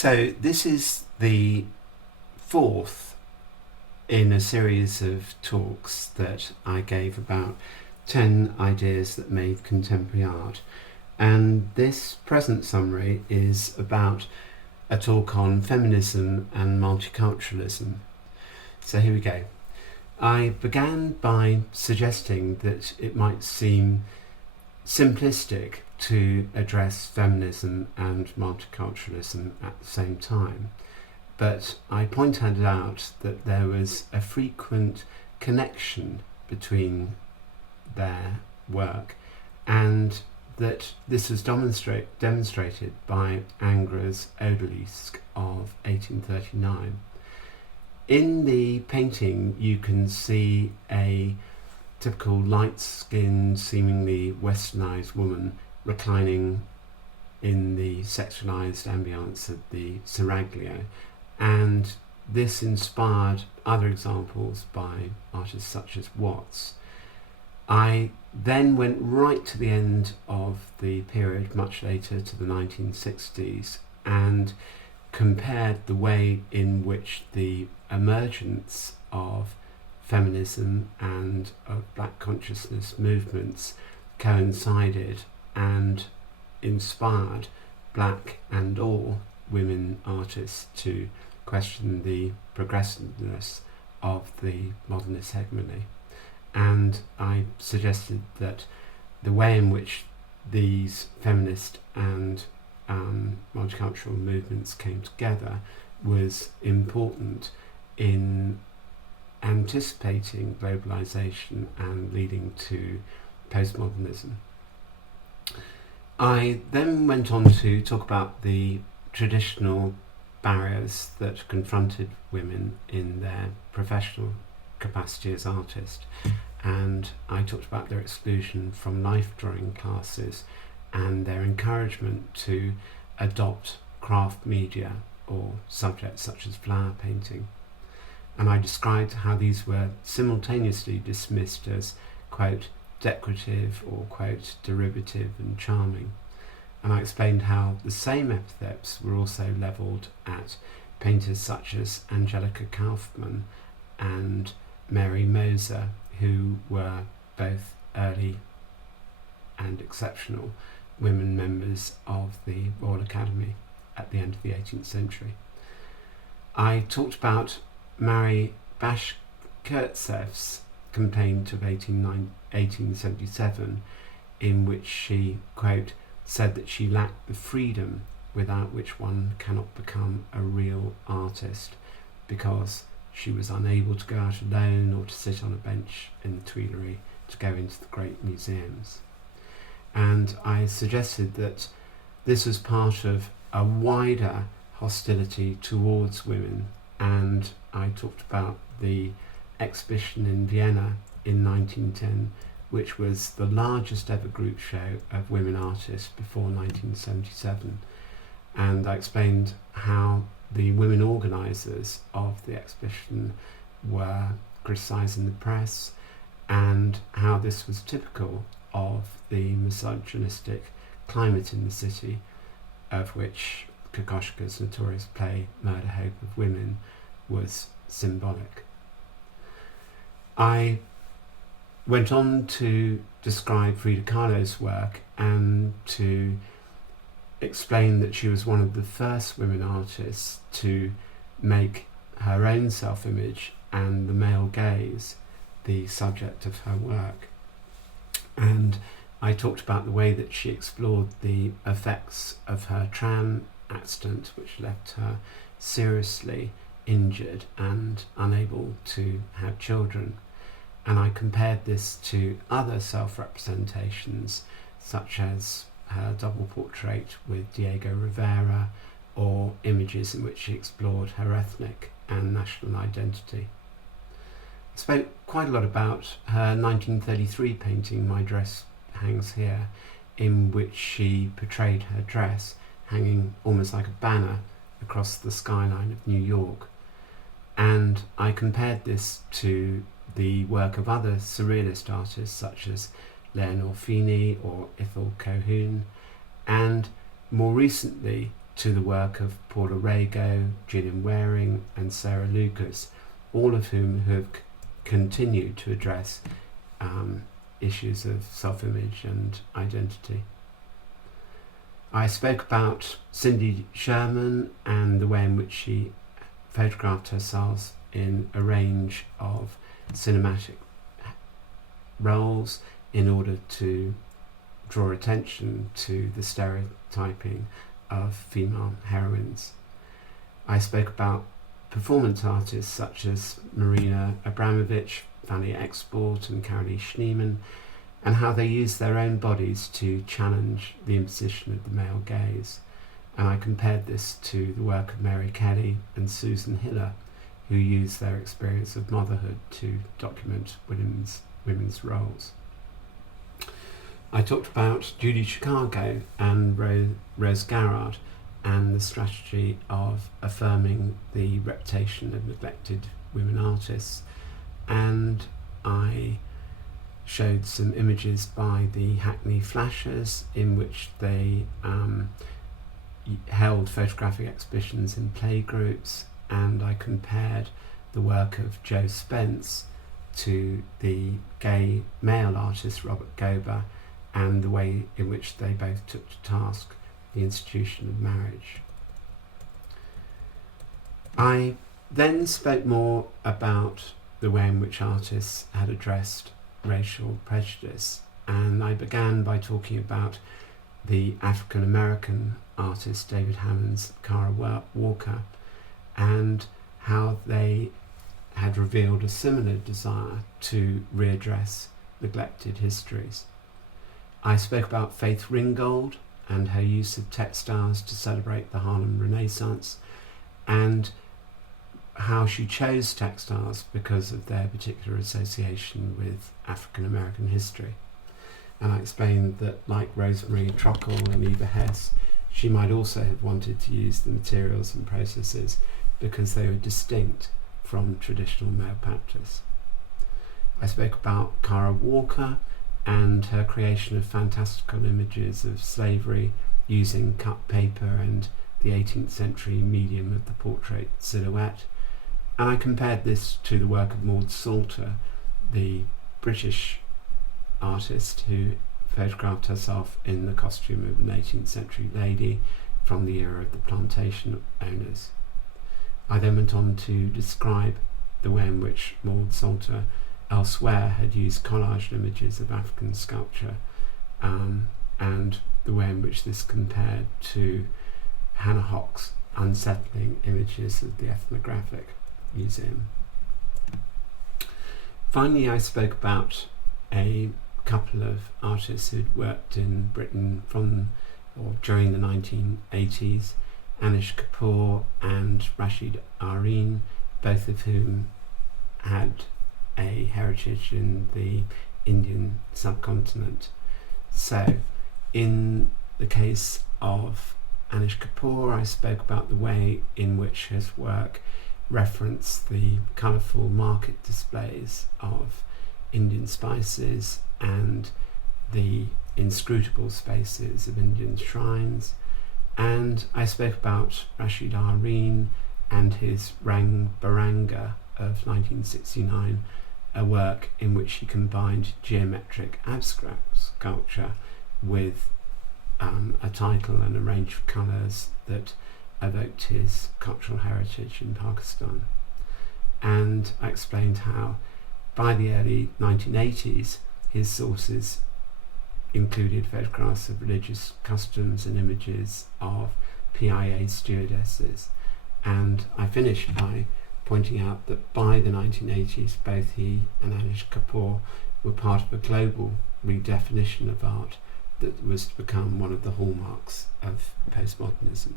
So this is the fourth in a series of talks that I gave about 10 ideas that made contemporary art. And this present summary is about a talk on feminism and multiculturalism. So here we go. I began by suggesting that it might seem simplistic to address feminism and multiculturalism at the same time, but I pointed out that there was a frequent connection between their work, and that this was demonstrated by Ingres Odalisque of 1839. In the painting you can see a typical light-skinned, seemingly westernised woman reclining in the sexualised ambience of the seraglio, and this inspired other examples by artists such as Watts. I then went right to the end of the period, much later, to the 1960s, and compared the way in which the emergence of feminism and of black consciousness movements coincided and inspired black and all women artists to question the progressiveness of the modernist hegemony. And I suggested that the way in which these feminist and multicultural movements came together was important in anticipating globalisation and leading to postmodernism. I then went on to talk about the traditional barriers that confronted women in their professional capacity as artists, and I talked about their exclusion from knife drawing classes and their encouragement to adopt craft media or subjects such as flower painting. And I described how these were simultaneously dismissed as, quote, decorative or, quote, derivative and charming. And I explained how the same epithets were also levelled at painters such as Angelica Kaufmann and Mary Moser, who were both early and exceptional women members of the Royal Academy at the end of the 18th century. I talked about Mary Bashkirtseff's complaint of 1877, in which she, quote, said that she lacked the freedom without which one cannot become a real artist, because she was unable to go out alone or to sit on a bench in the Tuileries to go into the great museums. And I suggested that this was part of a wider hostility towards women, and I talked about the exhibition in Vienna in 1910, which was the largest ever group show of women artists before 1977. And I explained how the women organisers of the exhibition were criticised in the press, and how this was typical of the misogynistic climate in the city, of which Kokoschka's notorious play Murder Hope of Women was symbolic. I went on to describe Frida Kahlo's work and to explain that she was one of the first women artists to make her own self-image and the male gaze the subject of her work. And I talked about the way that she explored the effects of her tram accident, which left her seriously injured and unable to have children. And I compared this to other self-representations, such as her double portrait with Diego Rivera, or images in which she explored her ethnic and national identity. I spoke quite a lot about her 1933 painting, My Dress Hangs Here, in which she portrayed her dress hanging almost like a banner across the skyline of New York. And I compared this to the work of other surrealist artists such as Leonore Fini or Ethel Colquhoun, and more recently to the work of Paula Rego, Gillian Waring and Sarah Lucas, all of whom have continued to address issues of self-image and identity. I spoke about Cindy Sherman and the way in which she photographed herself in a range of cinematic roles in order to draw attention to the stereotyping of female heroines. I spoke about performance artists such as Marina Abramovich, Fanny Export and Carolee Schneemann, and how they use their own bodies to challenge the imposition of the male gaze. And I compared this to the work of Mary Kelly and Susan Hiller, who use their experience of motherhood to document women's roles. I talked about Judy Chicago and Rose Garrard and the strategy of affirming the reputation of neglected women artists, and I showed some images by the Hackney Flashers in which they held photographic exhibitions in playgroups, and I compared the work of Joe Spence to the gay male artist Robert Gober and the way in which they both took to task the institution of marriage. I then spoke more about the way in which artists had addressed racial prejudice, and I began by talking about the African American artist David Hammond's Kara Walker and how they had revealed a similar desire to readdress neglected histories. I spoke about Faith Ringgold and her use of textiles to celebrate the Harlem Renaissance, and how she chose textiles because of their particular association with African American history. And I explained that, like Rosemary Trockle and Eva Hess, she might also have wanted to use the materials and processes because they were distinct from traditional male practice. I spoke about Kara Walker and her creation of fantastical images of slavery using cut paper and the 18th century medium of the portrait silhouette. And I compared this to the work of Maud Salter, the British artist who photographed herself in the costume of an 18th century lady from the era of the plantation owners. I then went on to describe the way in which Maud Salter elsewhere had used collaged images of African sculpture, and the way in which this compared to Hannah Hock's unsettling images of the Ethnographic Museum. Finally, I spoke about a couple of artists who'd worked in Britain from or during the 1980s, Anish Kapoor and Rashid Areen, both of whom had a heritage in the Indian subcontinent. So, in the case of Anish Kapoor, I spoke about the way in which his work referenced the colourful market displays of Indian spices and the inscrutable spaces of Indian shrines. And I spoke about Rashid Areen and his Rang Baranga of 1969, a work in which he combined geometric abstract sculpture with a title and a range of colours that evoked his cultural heritage in Pakistan. And I explained how by the early 1980s his sources included photographs of religious customs and images of PIA stewardesses. And I finished by pointing out that by the 1980s both he and Anish Kapoor were part of a global redefinition of art that was to become one of the hallmarks of postmodernism.